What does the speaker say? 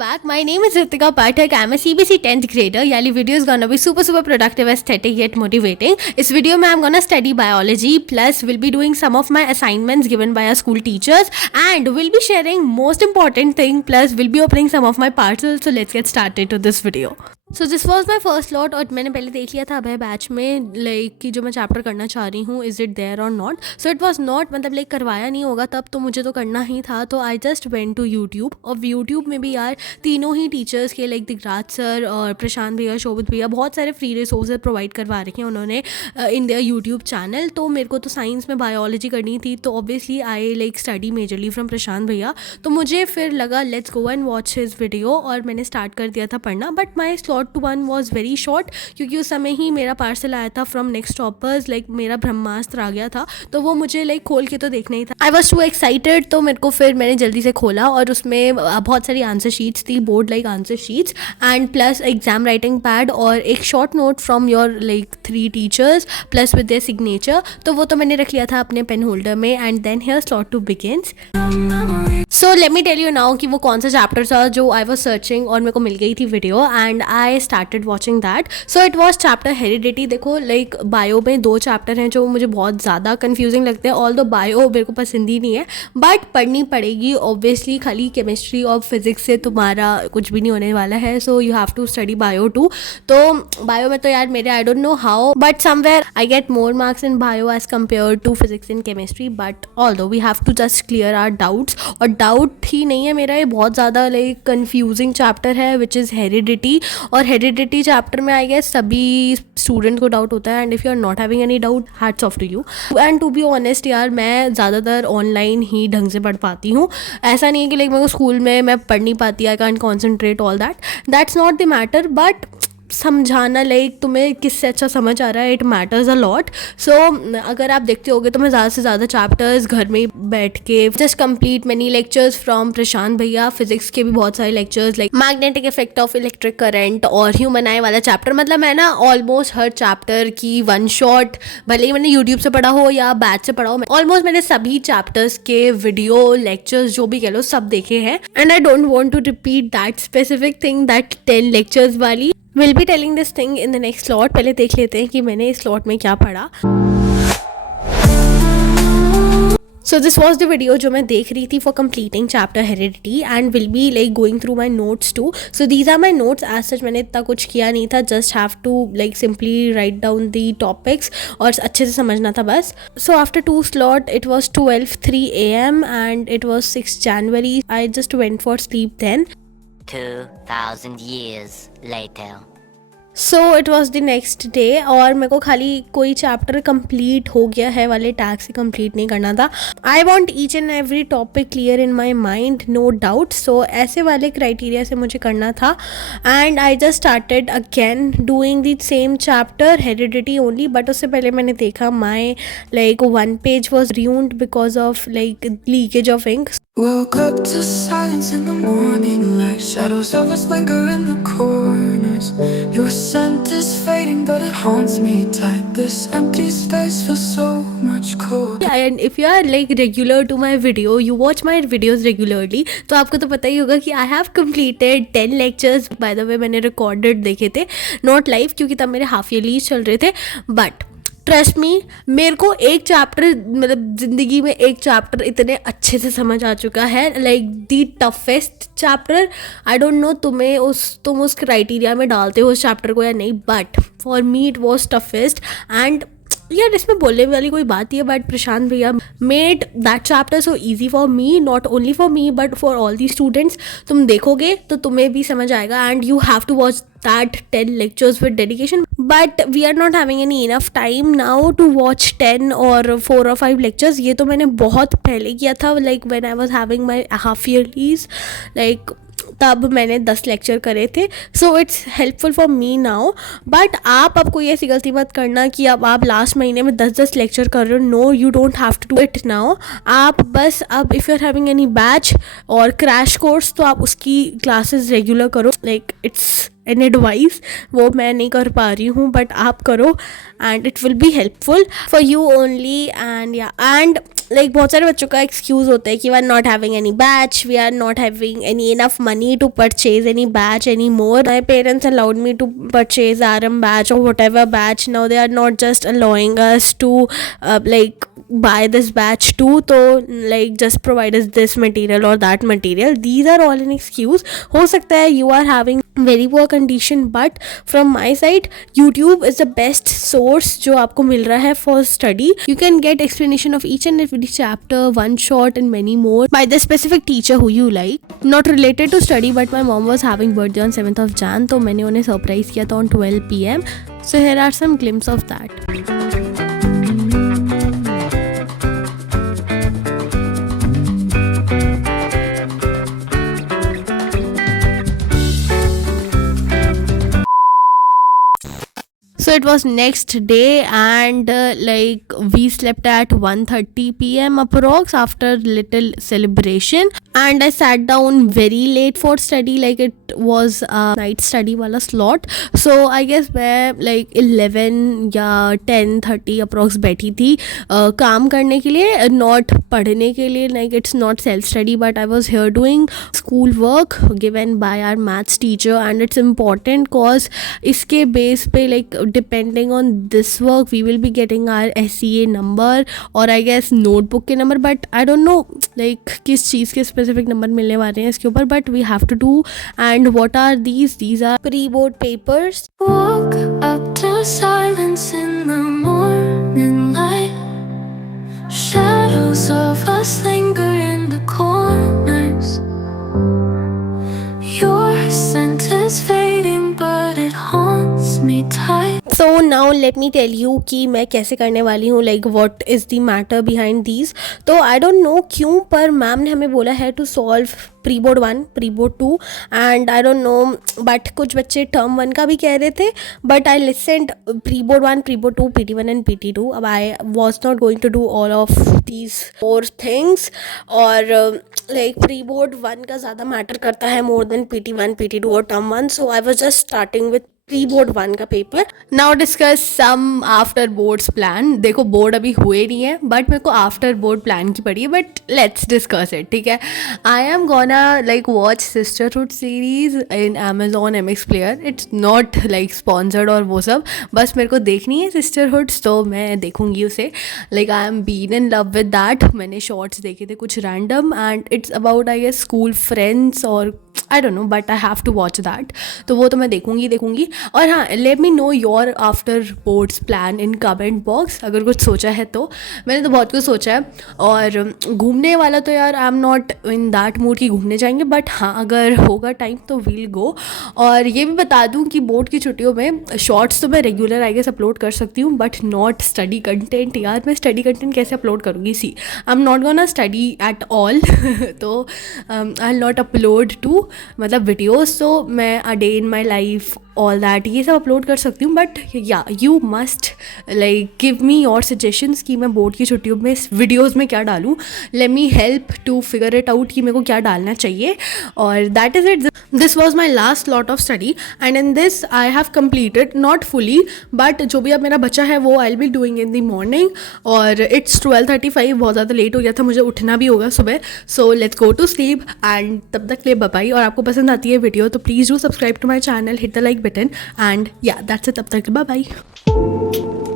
back. My name is Ritika Pathak. I'm a CBC 10th grader. Yali video is gonna be super productive, aesthetic yet motivating. This video mein I'm gonna study biology, plus we'll be doing some of my assignments given by our school teachers, and we'll be sharing most important thing, plus we'll be opening some of my parcels. So let's get started to this video. So this was my first lot और मैंने पहले देख लिया था अभय batch में like कि जो मैं चैप्टर करना चाह रही हूँ इज़ इट देयर और not. So it was not मतलब लाइक करवाया नहीं होगा तब तो मुझे तो करना ही था. तो I just went to YouTube और यूट्यूब में भी यार तीनों ही टीचर्स के लाइक दिगराज सर और प्रशांत भैया शोभित भैया बहुत सारे फ्री रिसोर्सेज प्रोवाइड करवा रखे हैं उन्होंने इन देयर यूट्यूब चैनल. तो मेरे को तो साइंस में बायोलॉजी करनी थी तो obviously I like study majorly from Prashant भैया. तो मुझे फिर लगा let's go and watch his video और मैंने स्टार्ट कर दिया था पढ़ना. But my slot two one was very short क्योंकि उस समय ही मेरा पार्सल आया था फ्रॉम नेक्स्ट टॉपर्स. लाइक मेरा ब्रह्मास्त्र आ गया था तो वो मुझे लाइक खोल के तो देखना ही था. आई वॉज टू एक्साइटेड तो मेरे को फिर मैंने जल्दी से खोला और उसमें बहुत सारी आंसर शीट्स थी, board like answer sheets and plus exam writing pad और एक short note from your like 3 teachers plus with their signature. तो वो तो मैंने रख लिया था अपने पेन होल्डर में. And then here slot to begins. So let me tell you now कि वो कौन सा चैप्टर था जो आई वॉज सर्चिंग और मेरे को मिल गई थी video and I started watching that. So it was chapter heredity. देखो लाइक बायो में 2 चैप्टर हैं जो मुझे बहुत ज़्यादा कन्फ्यूजिंग लगते हैं. ऑल दो बायो मेरे को पसंद ही नहीं है बट पढ़नी पड़ेगी ऑब्वियसली. खाली केमिस्ट्री और फिजिक्स से तुम्हारा कुछ भी नहीं होने वाला है. So you have to study bio too. तो बायो में तो यार मेरे I don't know how but somewhere I get more marks in bio as compare to physics in chemistry. But although we have to just clear our doubts. और doubt ही नहीं है मेरा, ये बहुत ज़्यादा लाइक कन्फ्यूजिंग चैप्टर है which is heredity. और हेरिडिटी चैप्टर में आई गेस सभी स्टूडेंट को डाउट होता है and if you are not having any doubt hats off to you. And to be honest यार मैं ज़्यादातर ऑनलाइन ही ढंग से पढ़ पाती हूँ. ऐसा नहीं है कि लाइक मेरे को स्कूल में मैं पढ़ नहीं पाती, I can't concentrate all that's not the matter. But समझाना लाइक तुम्हें किससे अच्छा समझ आ रहा है इट मैटर्स अ लॉट. सो अगर आप देखते होगे तो मैं ज़्यादा से ज़्यादा चैप्टर्स घर में बैठ के just complete many lectures from Prashant भैया. फिजिक्स के भी बहुत सारे lectures like magnetic effect of electric current और ह्यूमन आई वाला चैप्टर. मतलब मैं ना ऑलमोस्ट हर चैप्टर की वन शॉट भले ही मैंने यूट्यूब से पढ़ा हो या बैच से पढ़ा हो, ऑलमोस्ट मैंने सभी चैप्टर्स के वीडियो लेक्चर्स जो भी कह लो सब देखे हैं. And I don't want to repeat that specific thing that 10 lectures वाली. Will be telling this thing in the next slot. पहले देख लेते हैं कि मैंने इस स्लॉट में क्या पढ़ा. So this was the video जो मैं देख रही थी for completing chapter heredity and will be like going through my notes too. So these are my notes. As such मैंने इतना कुछ किया नहीं था, just have to like simply write down the topics और अच्छे से समझना था बस. So after 2 slot it was 12:03 AM and it was 6 January. I just went for sleep then. 2000 years later. So it was the next day और मेरे को खाली कोई चैप्टर कंप्लीट हो गया है वाले टैग से कंप्लीट नहीं करना था. I want each and every topic clear in my mind, no doubt. So ऐसे वाले क्राइटेरिया से मुझे करना था and I just started again doing the same chapter heredity only. But उससे पहले मैंने देखा my like 1 page was ruined because of like leakage of ink. Woke up to silence in the morning light. Shadows of us linger in the corners. Your scent is fading but it haunts me tight. This empty space feels so much cold. Yeah, and if you are like regular to my video, you watch my videos regularly, तो आपको तो पता ही होगा कि I have completed 10 lectures. By the way मैंने recorded देखे थे, not live क्योंकि तब मेरे हाफ ईयरलीज चल रहे थे. बट ट्रस्ट मी मेरे को एक चैप्टर मतलब ज़िंदगी में एक चैप्टर इतने अच्छे से समझ आ चुका है like the toughest chapter. I don't no तुम उस क्राइटेरिया में डालते हो उस चैप्टर को या नहीं, but for me it was toughest. And यार इसमें बोलने वाली कोई बात ही है बट प्रशांत भैया made that chapter so easy for me, not only for me but for all the students. तुम देखोगे तो तुम्हें भी समझ आएगा and you have to watch that 10 lectures with dedication. But we are not having any enough time now to watch 10 or 4 or 5 lectures. ये तो मैंने बहुत पहले किया था like when I was having my half yearlies like तब मैंने 10 lecture करे थे. So it's helpful for me now. But आप अब कोई ऐसी गलती मत करना कि अब आप लास्ट महीने में 10 लेक्चर कर रहे हो. No you don't have to do it now. आप बस अब if you are having any batch और क्रैश कोर्स तो आप उसकी क्लासेस रेगुलर करो. लाइक इट्स एन एडवाइस, वो मैं नहीं कर पा रही हूँ बट आप करो and it will be helpful for you only. And या एंड लाइक बहुत सारे बच्चों का एक्सक्यूज होता है कि we are not having any batch, we are not having any enough money to purchase any batch any more. My parents allowed me to purchase RM batch or whatever batch. Now they are not just allowing us to like buy this batch too, so like just provide us this material or that material. These are all an excuse. हो सकता है you are having very poor condition, but from my side YouTube is the best source जो आपको मिल रहा है for study. You can get explanation of each and every chapter, one shot and many more by the specific teacher who you like. Not related to study, but my mom was having birthday on 7th of Jan, तो मैंने उन्हें surprise किया था on 12 PM. So here are some glimpses of that. So it was next day, and like we slept at 1:30 PM approx after little celebration, and I sat down very late for study, like it was a night study wala slot. So I guess मैं like 11 या 10:30 approx बैठी थी काम करने के लिए, not पढ़ने के लिए. Like it's not self study, but I was here doing school work given by our maths teacher, and it's important cause इसके base पे like depending on this work we will be getting our SEA number or I guess notebook के number, but I don't know like किस चीज़ के specific number मिलने वाले हैं इसके ऊपर, but we have to do. And what are these are pre-board papers. Woke up to silence in the morning light. Shadows of us linger in the corners. Your scent is fading, but it haunts me tight. So now let me tell you कि मैं कैसे करने वाली हूँ, like what is the matter behind these. तो I don't know क्यों, पर ma'am ने हमें बोला है to solve pre-board 1, pre-board 2 and I don't know, but कुछ बच्चे term 1 का भी कह रहे थे, but I listened pre-board 1, pre-board 2, PT1 and PT2. अब I was not going to do all of these 4 things, और like pre-board 1 का ज़्यादा matter करता है more than PT1, PT2 और term 1, so I was just starting with pre-board 1 का पेपर. Now discuss some after boards plan. देखो board अभी हुए नहीं है, बट मेरे को आफ्टर बोर्ड प्लान की पड़ी है, बट लेट्स डिस्कस इट. ठीक है, I am gonna like watch sisterhood series in Amazon MX Player. It's not like sponsored और वो सब, बस मेरे को देखनी है सिस्टरहुड्स, तो मैं देखूंगी उसे. Like I am been in love with that. मैंने शॉर्ट्स देखे थे कुछ random, and it's about I guess school friends और I don't know, but I have to watch that. तो वो तो मैं देखूंगी. और हाँ, let me know your after boards plan in comment box, अगर कुछ सोचा है तो. मैंने तो बहुत कुछ सोचा है, और घूमने वाला तो यार आई am not in that mood कि घूमने जाएंगे, बट हाँ अगर होगा टाइम तो वील गो. और ये भी बता दूँ कि बोर्ड की छुट्टियों में शॉर्ट्स तो मैं रेगुलर आई गेस अपलोड कर सकती हूँ, बट नॉट स्टडी कंटेंट. यार मैं स्टडी कंटेंट कैसे अपलोड करूँगी? See I am not gonna study at all, तो I will not upload to मतलब वीडियोज़. तो मैं a day in my life all that ये सब अपलोड कर सकती हूँ, but yeah you must like give me your suggestions कि मैं बोर्ड की छुट्टियों में वीडियोज़ में क्या डालूँ. Let me help to figure it out कि मेरे को क्या डालना चाहिए. और that is it. This was my last lot of study, and in this I have completed not fully, but जो भी अब मेरा बचा है वो I will be doing in the morning. और इट्स 12:35, बहुत ज़्यादा लेट हो गया था, मुझे उठना भी होगा सुबह. So let's go to sleep, and तब तक ले बाय. और आपको पसंद आती है वीडियो तो please do subscribe to my channel, hit the like button, and या दैट्स इट. तब तक बाय बाय.